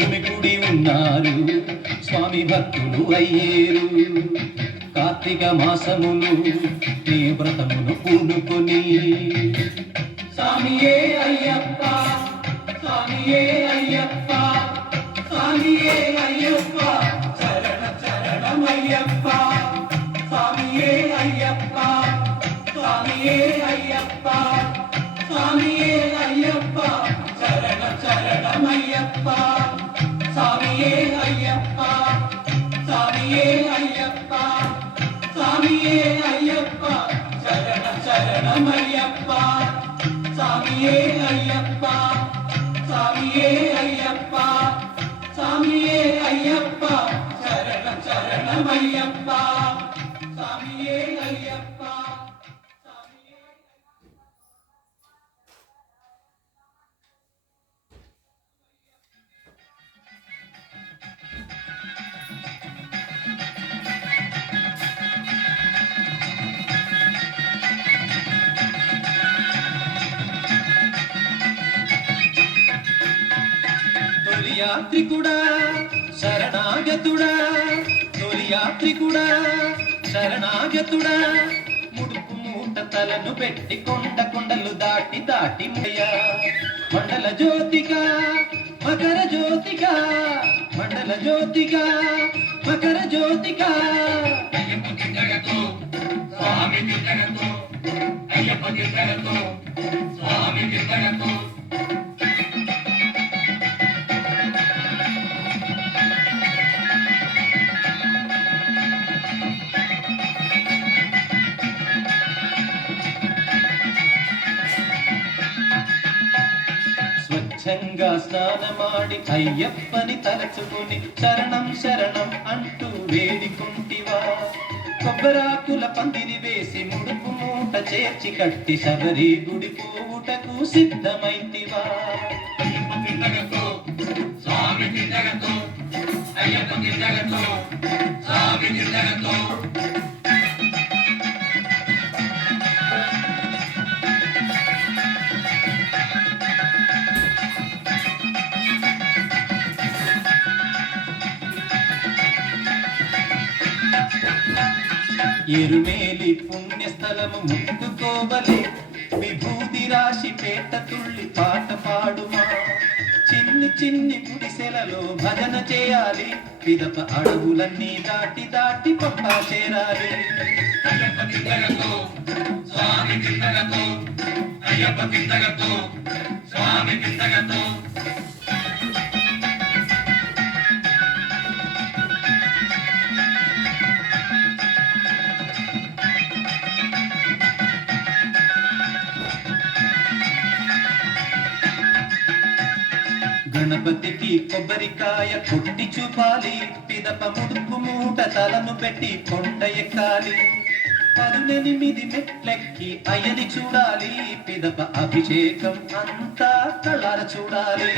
భూమికుడి ఉన్నారు స్వామి భక్తులు అయ్యేరు. కార్తీక మాసములు నీ వ్రతమును పూనుకొని స్వామియే అయ్యప్ప స్వామియే అయ్యప్ప స్వామియే అయ్యప్ప చరణ చరణమయ్యప్ప స్వామియే అయ్యప్ప స్వామియే అయ్యప్ప స్వామియే అయ్యప్ప చరణ చరణమయ్యప్ప స్వామియే అయ్యప్ప స్వామియే అయ్యప్ప స్వామియే అయ్యప్ప చరణ చరణమయ్యప్ప స్వామియే అయ్యప్ప స్వామియే అయ్యప్ప స్వామియే అయ్యప్ప చరణ చరణమయ్యప్ప స్వామియే అయ్యప్ప. తొలి యాత్రికుడా శరణాగతుడా తొలి యాత్రికుడా శరణాగతుడా ముడుపు మూట తలను పెట్టి కొండ కొండలు దాటి దాటి మండల జ్యోతిగా మకర జ్యోతిగా మండల జ్యోతిగా మకర జ్యోతిగా స్వామి అయ్యప్ప స్వామి స్వచ్ఛంగా స్నానమాడి అయ్యప్పని తలచుకుని శరణం శరణం అంటూ వేడుకుంటివా. కొబ్బరాకుల పందిరి వేసి ముడుపు మూట చేర్చి కట్టి శబరి గుడి పోవుటకు సిద్ధమైతివా. ఎరుమేలి పుణ్యస్థలము ముక్కుకోవలే విభూతి రాశి పేట తుళ్ళి పాట పాడుమా. చిన్ని చిన్ని గుడిసెలలో భజన చేయాలి పిదప అడవులన్నీ దాటి దాటి పప్ప చేరాలి. గణపతికి కొబ్బరికాయ కొట్టి చూపాలి పిదప ముడుపు మూట తలను పెట్టి కొండ ఎక్కాలి. 18 మెట్లెక్కి అయ్యని చూడాలి పిదప అభిషేకం అంతా కళ్ళార చూడాలి.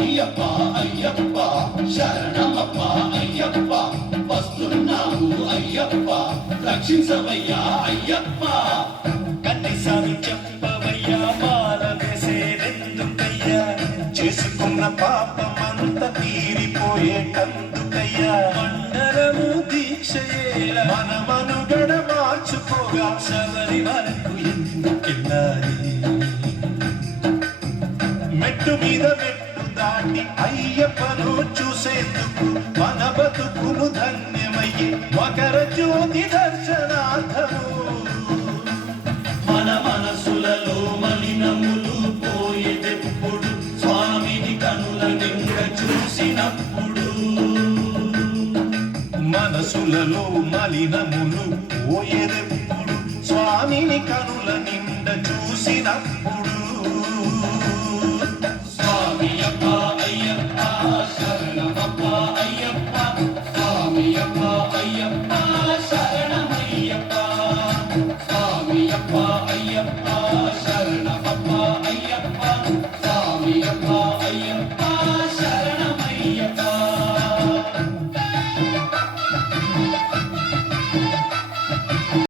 అయ్యప్ప అయ్యప్ప శరణమప్ప అయ్యప్ప వస్తున్నాము అయ్యప్ప రక్షించవయ్యా అయ్యప్ప కన్నిసార్లు చెప్పవయ్యా మాల వేసేదెందుకయ్యా చేసుకున్న పాపమంత తీరిపోయేటందుకయ్యా మండలము దీక్షయేల మన మనుగడ మార్చుకోగా శబరి వరకు ఎందుకెళ్ళాలి మెట్టు మీద మెట్టు దాటి అయ్యప్పను చూసేందుకు మన బతుకులు ధన్యమయ్యే మకర జ్యోతి దర్శనార్థము మన మనసులలో మలినములు పోయేదెప్పుడు స్వామిని కనుల నిండ చూసినప్పుడు మనసులలో మలినములు పోయేదెప్పుడు స్వామిని కనుల నిండ చూసినప్పుడు స్వామి అప్ప